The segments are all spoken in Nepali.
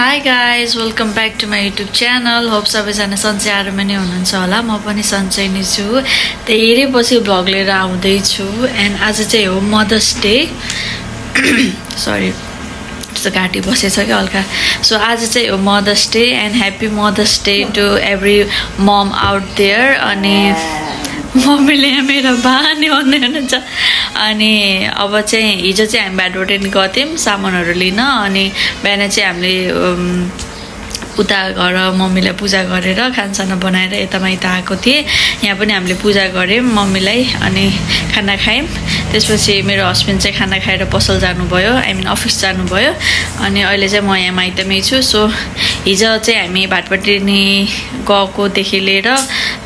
Hi guys, welcome back to my YouTube channel. Hope सबैजना सन्चै आराममा नै हुनुहुन्छ होला। म पनि सन्चै नै छु। धेरै पछि भ्लग लिएर आउँदै छु एन्ड आज चाहिँ हो मदर्स डे। सरी त्यस्तो घाँटी बसेछ कि हल्का। सो आज चाहिँ हो mother's day and happy mothers day to every mom out there. अनि मम्मीले यहाँ मेरो बानी भन्दै हुनुहुन्छ। अनि अब चाहिँ हिजो चाहिँ हामी बाटोबाट गएको थियौँ सामानहरू लिन। अनि बिहान चाहिँ हामीले उता घर मम्मीलाई पूजा गरेर खानासाना बनाएर यता माइत आएको थिएँ। यहाँ पनि हामीले पूजा गऱ्यौँ मम्मीलाई अनि खाना खायौँ। त्यसपछि मेरो हस्बेन्ड चाहिँ खाना खाएर पसल जानुभयो, आई मिन अफिस जानुभयो। अनि अहिले चाहिँ म यहाँ माइतमै छु। सो हिजो चाहिँ हामी भाटपाटी गएकोदेखि लिएर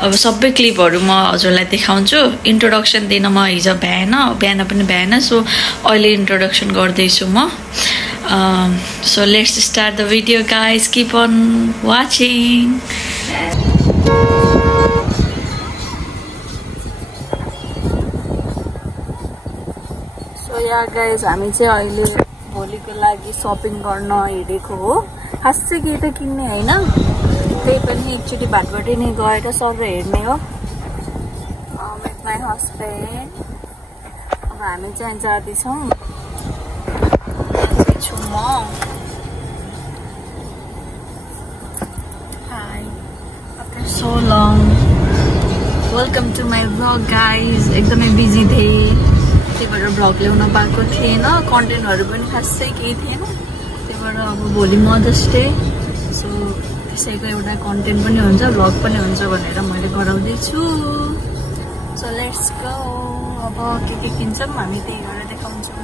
अब सबै क्लिपहरू म हजुरलाई देखाउँछु। इन्ट्रोडक्सन दिन म हिजो बिहान पनि भ्याएन। सो अहिले इन्ट्रोडक्सन गर्दैछु म। So let's start the video guys, keep on watching. So yeah guys, हामी चाहिँ अहिले भोलिको लागि शपिङ गर्न हिँडेको हो। खासै केही त किन्ने हैन, त्यही पनि एकचोटि भाटबाटै नै गएर सर हेर्ने हो। With my husband अब हामी चाहिँ जाँदैछौँ। Hi, after so long, welcome to my vlog guys. एकदमै बिजी थिएँ, त्यही भएर भ्लग ल्याउन पाएको थिएन। कन्टेन्टहरू पनि खासै केही थिएन। त्यही भएर अब भोलि मदर्स डे, सो त्यसैको एउटा कन्टेन्ट पनि हुन्छ, भ्लग पनि हुन्छ भनेर मैले गराउँदैछु। So let's go. अब के किन्छौँ हामी त्यही गरेर देखाउँछौँ।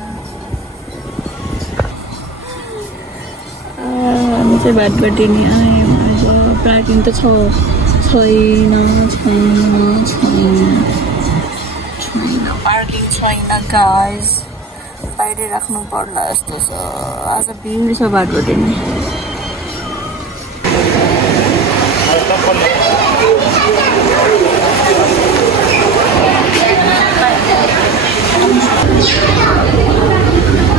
हामी चाहिँ भाटबाटी नि आयौँ। अब पार्किङ त छैन पार्किङ छैन गाइज, बाहिरै राख्नु पर्ला जस्तो छ। आज भिड छ भाटबाटी नि।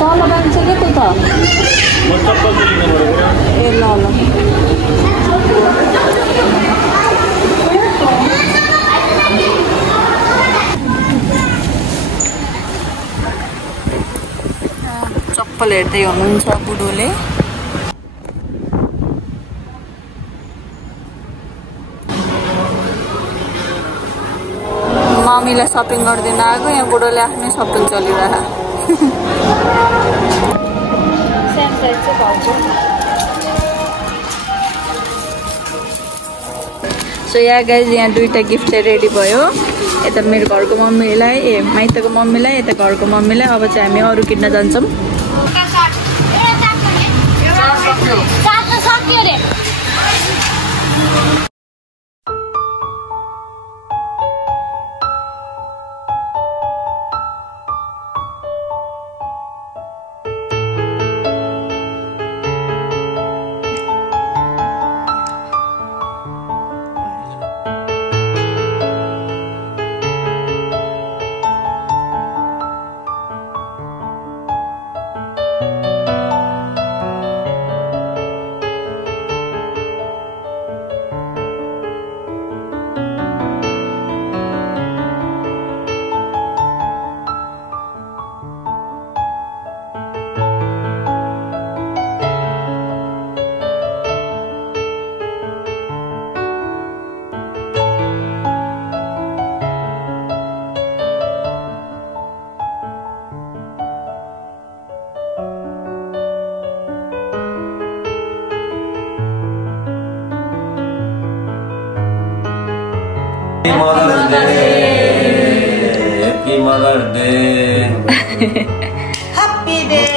तल जान्छ के त्यो त ए ल चप्पल हेर्दै हुनुहुन्छ बुढोले। मम्मीलाई सपिङ गर्दिन आएको, यहाँ बुढोले आफ्नै सपिङ चलिरहेको। सो यहाँ गाइज यहाँ दुईटा गिफ्ट चाहिँ रेडी भयो। यता मेरो घरको मम्मीलाई, माइतको मम्मीलाई, यता घरको मम्मीलाई। अब चाहिँ हामी अरू किन्न जान्छौँ। Happy Mother's Day. Happy day.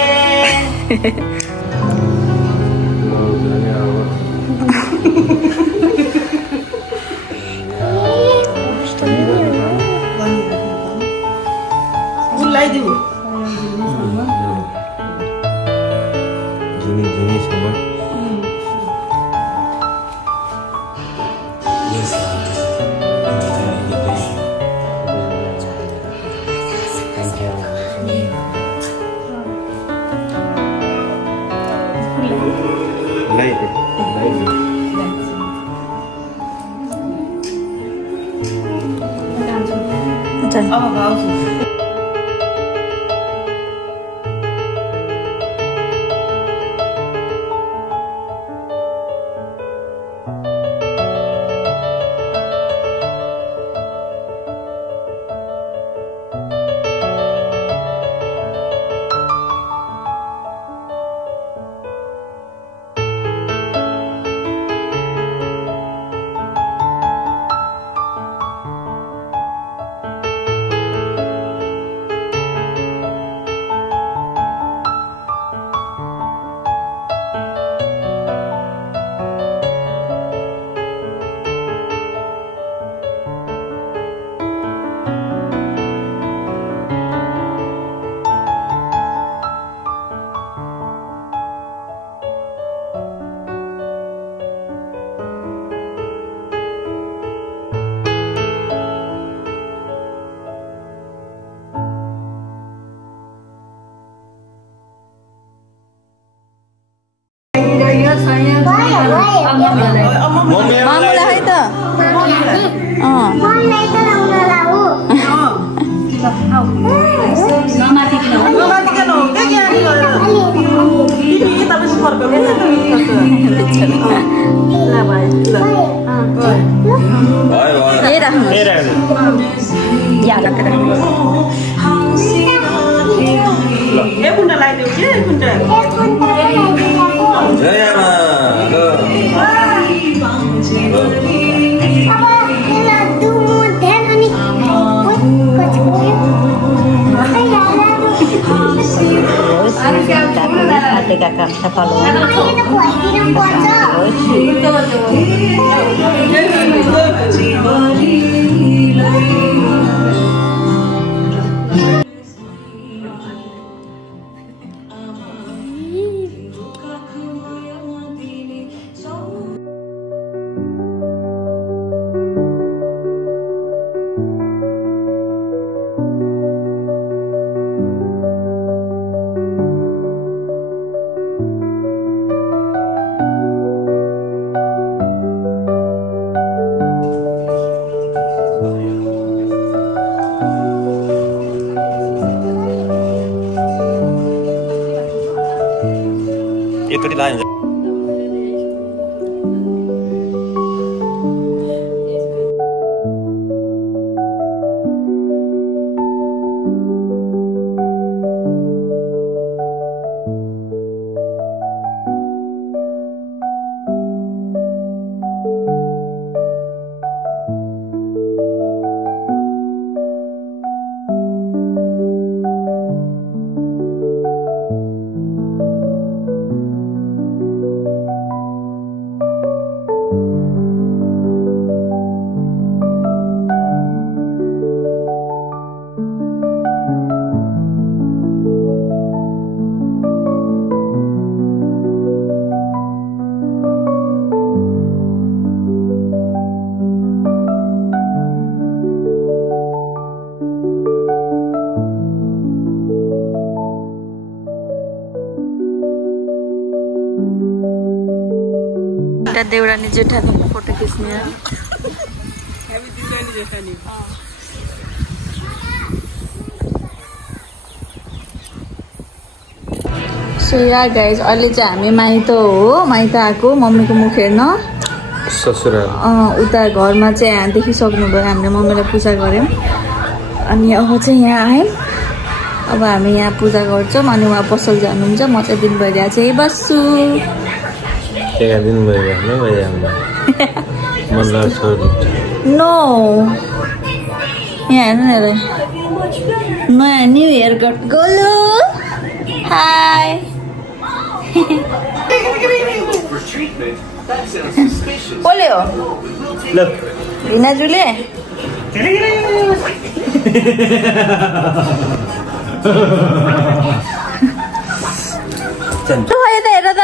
चल मामुलाई है त एकचोटि लायो देउरानी जेठानीको फोटो खिच्ने सो या गाइज अहिले चाहिँ हामी माइत हो माइत आएको मम्मीको मुख हेर्न उता घरमा चाहिँ यहाँ देखिसक्नुभयो हामीले मम्मीलाई पूजा गऱ्यौँ अनि अब चाहिँ यहाँ आयौँ अब हामी यहाँ पूजा गर्छौँ अनि उहाँ पसल जानुहुन्छ म चाहिँ दिनभरि यहाँ चाहिँ बस्छु नो यहाँ हेर्नु न नयाँ new haircut Golu hi कसले हो भिनाजुले हेर त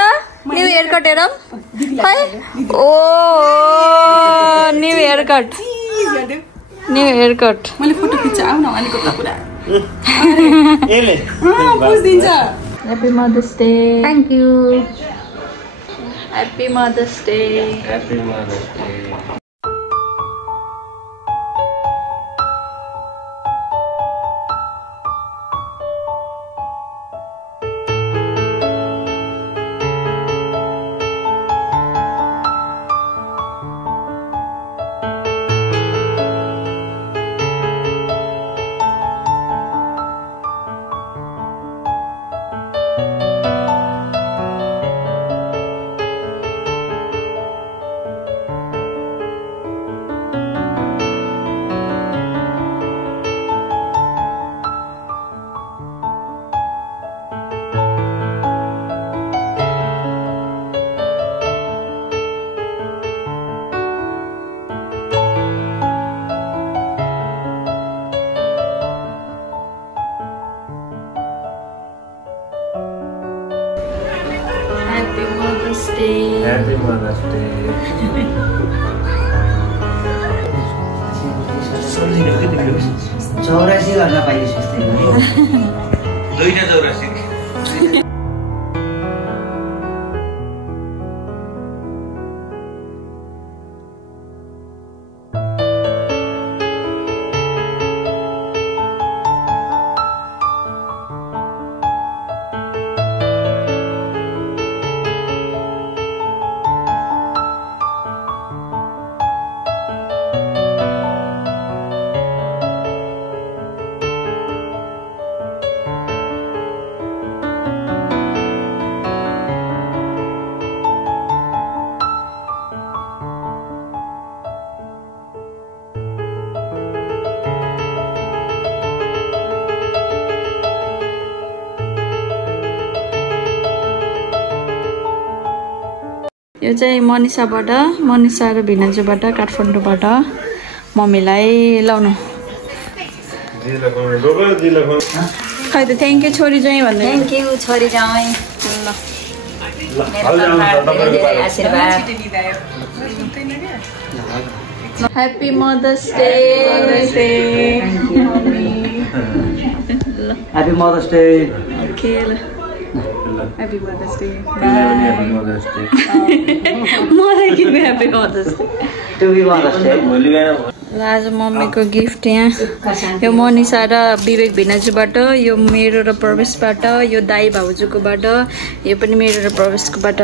न्यू हेयर कट हेर ओ new haircut new haircut मैले फोटो खिच्छ आउन अलिक त पुरा एले पुछदिन्छ happy Mother's Day thank you happy Mother's Day happy Mother's Day Happy Mother's Day. चौरासी गर्न पाइयो सोच्दै दुईटा 84 यो चाहिँ मनिषा र भिनाजुबाट काठमाडौँबाट मम्मीलाई लाउनु खै त थ्याङ्क यू छोरी चाहिँ भन्दै थ्याङ्क यू छोरी जामै happy mothers Day happy Mother's Day okay ल happy mothers Day Happy Mother's Day. मलाई किन happy mothers day to be Mother's Day ल आज मम्मीको गिफ्ट यहाँ यो मनिषा र विवेक भिनाजुबाट यो मेरो र प्रवेशबाट यो दाई भाउजूकोबाट यो पनि मेरो र प्रवेशकोबाट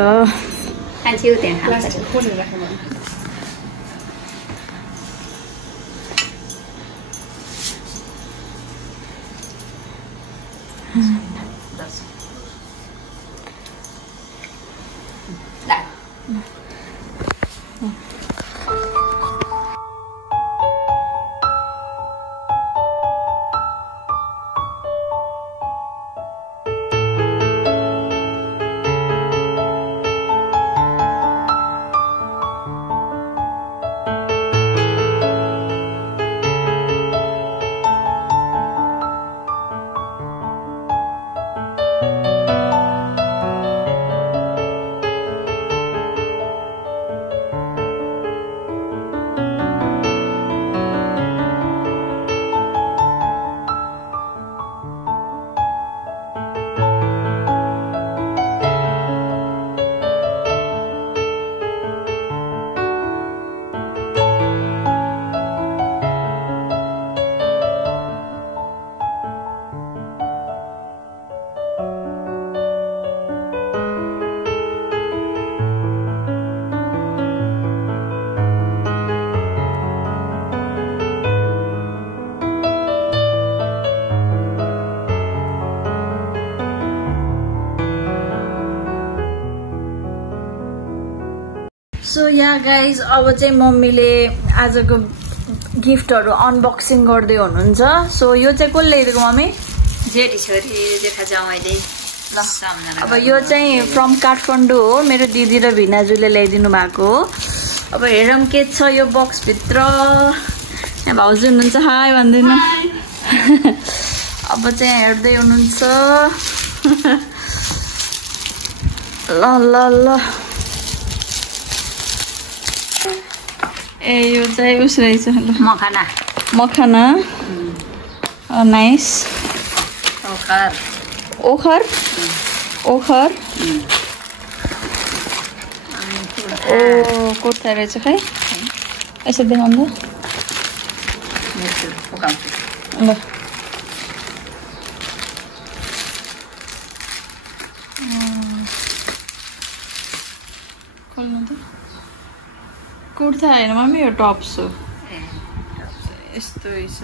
सो यहाँ गाइज अब चाहिँ मम्मीले आजको गिफ्टहरू अनबक्सिङ गर्दै हुनुहुन्छ सो यो चाहिँ कसले ल्याइदिएको मम्मी जेठी छोरी जेठा जामाइले ल अब यो चाहिँ फ्रम काठमाडौँ हो मेरो दिदी र भिनाजुले ल्याइदिनु भएको हो अब हेरौँ के छ यो बक्सभित्र यहाँ भाउजू हुनुहुन्छ हाई भन्दैन अब चाहिँ हेर्दै हुनुहुन्छ ल ल ल ए यो चाहिँ उस रहेछ ल मखाना नाइस ओखर ओखर ओ कुर्ता रहेछ खै यसो देखाउँदा ल खोल्नु त कुर्ता होइन मम्मी यो टप्स हो यस्तो रहेछ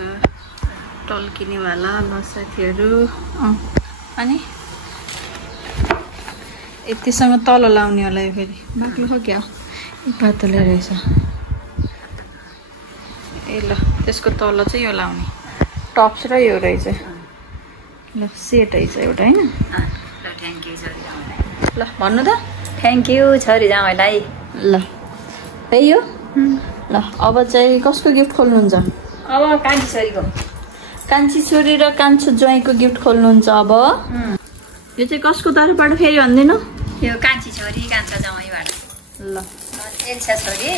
टल्किनेवाला ल साथीहरू अनि यतिसँग तल लाउने होला यो फेरि बाक्लो हो क्या पातलो रहेछ ए ल त्यसको तल चाहिँ यो लाउने टप्स र यो रहेछ ल सेट रहेछ एउटा होइन ल भन्नु त थ्याङ्क यू छोरी जामाइलाई ल है यो ल अब चाहिँ कसको गिफ्ट खोल्नुहुन्छ अब कान्छी छोरीको कान्छी छोरी र कान्छो ज्वाइँको गिफ्ट खोल्नुहुन्छ अब यो चाहिँ कसको तर्फबाट फेरि भन्दिनु यो कान्छी छोरी कान्छा जामाइबाट ल एल्सा छोरी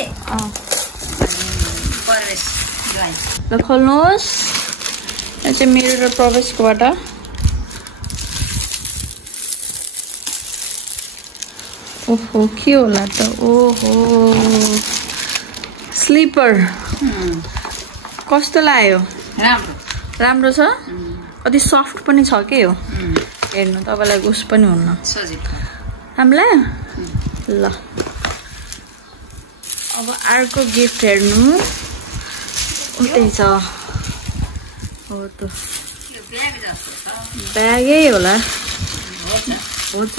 परवेश ज्वाइँ ल खोल्नुहोस् यो चाहिँ मेरो र प्रवेशकोबाट ओहो के होला त ओहो स्लिपर कस्तो लाग्यो राम्रो राम्रो छ कति सफ्ट पनि छ के हो हेर्नु तपाईँलाई उस पनि हुन्न सजिलो हामीलाई ल अब अर्को गिफ्ट हेर्नु उतै छ हो त यो ब्याग जस्तो छ ब्यागै होला हो छ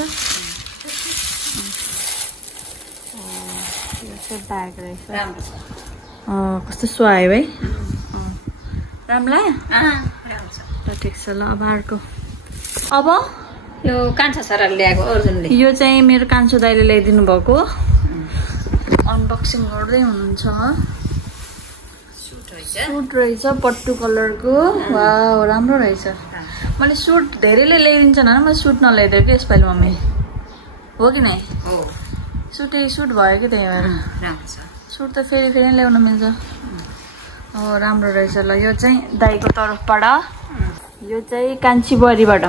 यो चाहिँ ब्याग रहेछ राम्रो छ कस्तो सुहायो है राम्रो लाग्यो राम्रो छ ल ठिक छ ल अब अर्को अब यो कान्छा छोराले ल्याएको अर्जुनले यो चाहिँ मेरो कान्छो दाइले ल्याइदिनु भएको अनबक्सिङ गर्दै हुनुहुन्छ सुट रहेछ पट्टु कलरको वाउ राम्रो रहेछ मैले सुट धेरैले ल्याइदिन्छन् होइन मैले सुट नल्याइदियो कि यसपालि मम्मी हो कि नै हो सुट भयो कि त्यही भएर राम्रो छ सुट त फेरि फेरि ल्याउन मिल्छ हो राम्रो रहेछ ल यो चाहिँ दाइको तर्फबाट यो चाहिँ कान्छी बुहारीबाट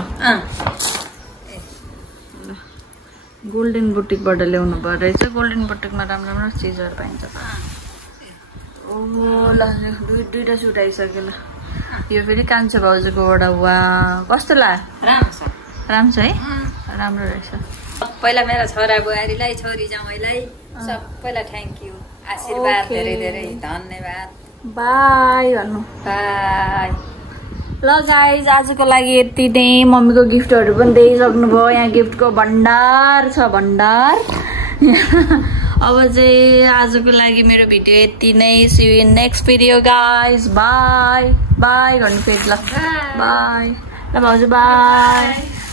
गोल्डन बुटिकबाट ल्याउनु भयो रहेछ गोल्डन बुटिकमा राम्रो राम्रो चिजहरू पाइन्छ ओहो ल दुईटा सुट आइसक्यो ल यो फेरि कान्छो भाउजूकोबाट वा कस्तो लाग्यो राम्रो छ है राम्रो रहेछ पहिला मेरो छोरा बुहारीलाई छोरी जामाइलाई सबैलाई थ्याङ्क यू आशीर्वाद धेरै धेरै धन्यवाद बाई भन्नु बाई ल गाइज आजको लागि यति नै मम्मीको गिफ्टहरू पनि दिइसक्नुभयो यहाँ गिफ्टको भण्डार छ भण्डार अब चाहिँ आजको लागि मेरो भिडियो यति नै see you in next video guys bye bye भन्नु फेरि ल बाई ल भाउजू बाई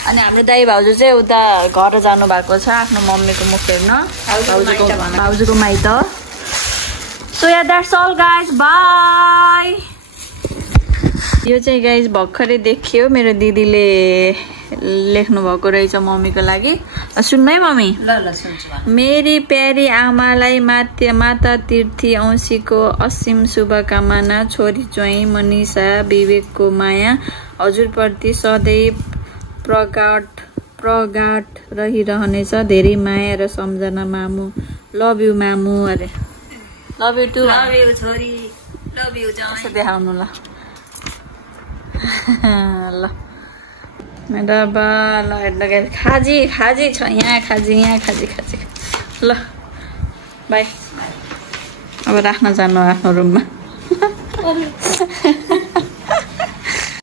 अनि हाम्रो दाइ भाउजू चाहिँ उता घर जानु भएको छ आफ्नो मम्मीको मुख हेर्न भाउजूको माइत so yeah that's all guys bye यो चाहिँ गाइज भर्खरै देखियो मेरो दिदीले लेख्नु भएको रहेछ मम्मीको लागि सुन्नु है मम्मी ल सुन्छु मेरी प्यारी आमालाई माता तीर्थी औँसीको असीम शुभकामना छोरी ज्वाइँ मनिषा विवेकको माया हजुरप्रति सधैँ प्रगाट रहिरहनेछ धेरै माया र सम्झना मामु लभ यु मामु अरे love you too love you छोरी लभ यु जामाइ देखाउनु ल ल मेडबा ल हेर्नु गाइस खाजी छ यहाँ खाजी ल बाई अब राख्न जानु आफ्नो रुममा